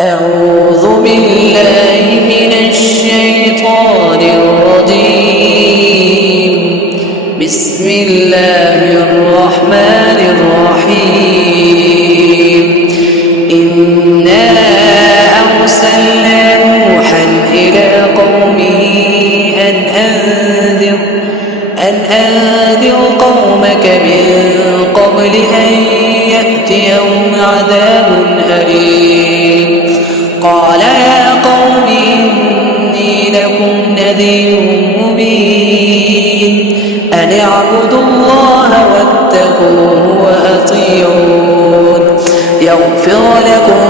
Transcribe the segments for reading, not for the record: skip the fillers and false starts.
أعوذ بالله من الشيطان الرجيم. بسم الله الرحمن الرحيم. إنا أرسلنا نوحا إلى قومه أن أنذر قومك من قبل أن يأتيهم عذاب أليم. قال يا قوم إني لكم نذير مبين أن اعبدوا الله واتقوه وأطيعون يغفر لكم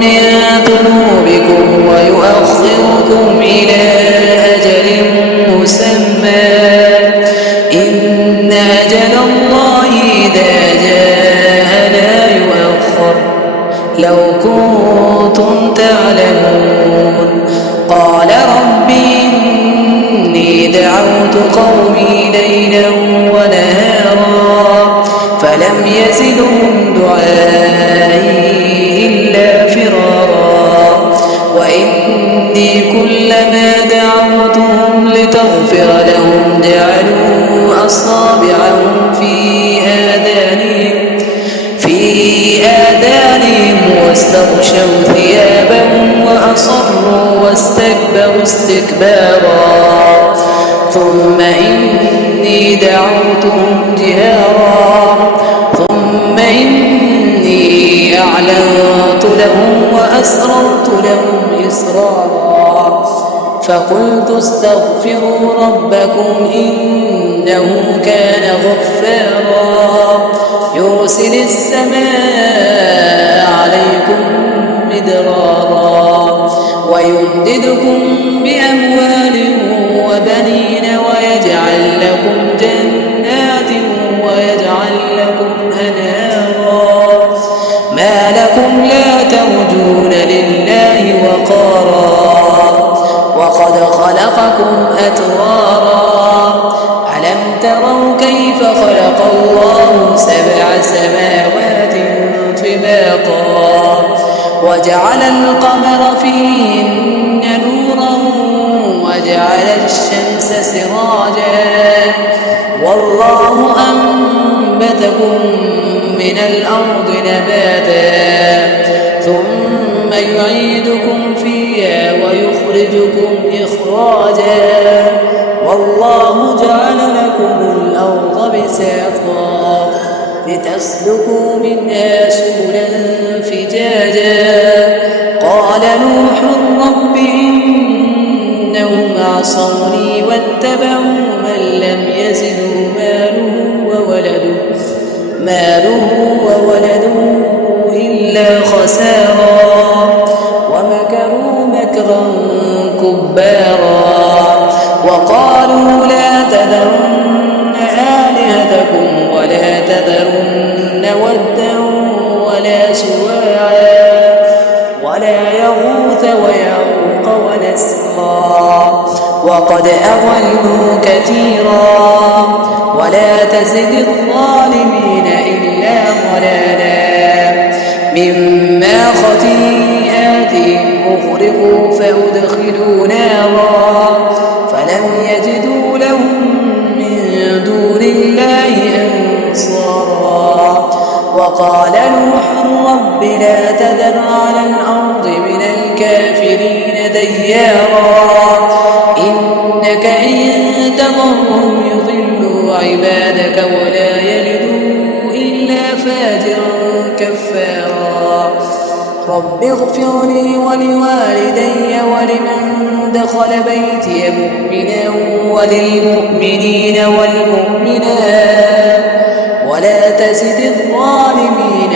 من ذنوبكم ويؤخركم إلى أجل مسمى إن أجل الله إذا جاء لا يؤخر لو كنتم تعلمون. قال رب إني دعوت قومي ليلا ونهارا فلم يزدهم دعائي إلا فرارا وإني كلما دعوتهم لتغفر لهم جعلوا أصابعهم في آذانهم واستغشوا ثيابهم وأصروا واستكبروا استكبارا ثم إني دعوتهم جهارا ثم إني أعلنت لهم وأسررت لهم إسرارا فقلت استغفروا ربكم إنه كان غفارا يرسل السماء عليكم مدرارا ويمددكم بأموال وبنين ويجعل لكم جنات ويجعل لكم أنهارا ما لكم لا ترجون لله وقارا وقد خلقكم أطوارا ألم تروا كيف خلق الله 7 سماوات طباقا وجعل القمر فيهن نورا وجعل الشمس سراجا والله أنبتكم من الأرض نباتا ثم يعيدكم فيها ويخرجكم إخراجا والله جعل لكم الأرض بساطا لتسلكوا منها سبلا فجاجا. قال نوح رب إنهم عصوني واتبعوا من لم يزده ماله وولده إلا خسارا ومكروا مكرا كبارا وقالوا لا تذرن آلهتكم ولا تذرن ودا ولا سواعا ولا يغوث ويعوق ونسرا وقد أضلوا كثيرا ولا تزد الظالمين إلا ضلالا مما خطيئاتهم أغرقوا فأدخلوا نارا فلم يجدوا لهم من دون الله أنصارا. وقال نوح رب لا تذر على الأرض من الكافرين ديارا إنك إن تذرهم يضلوا عبادك ولا يلدوا إلا فاجرا كفارا. رب اغفر لي ولوالدي ولمن دخل بيتي مؤمنا وللمؤمنين والمؤمنات ولا تزد الظالمين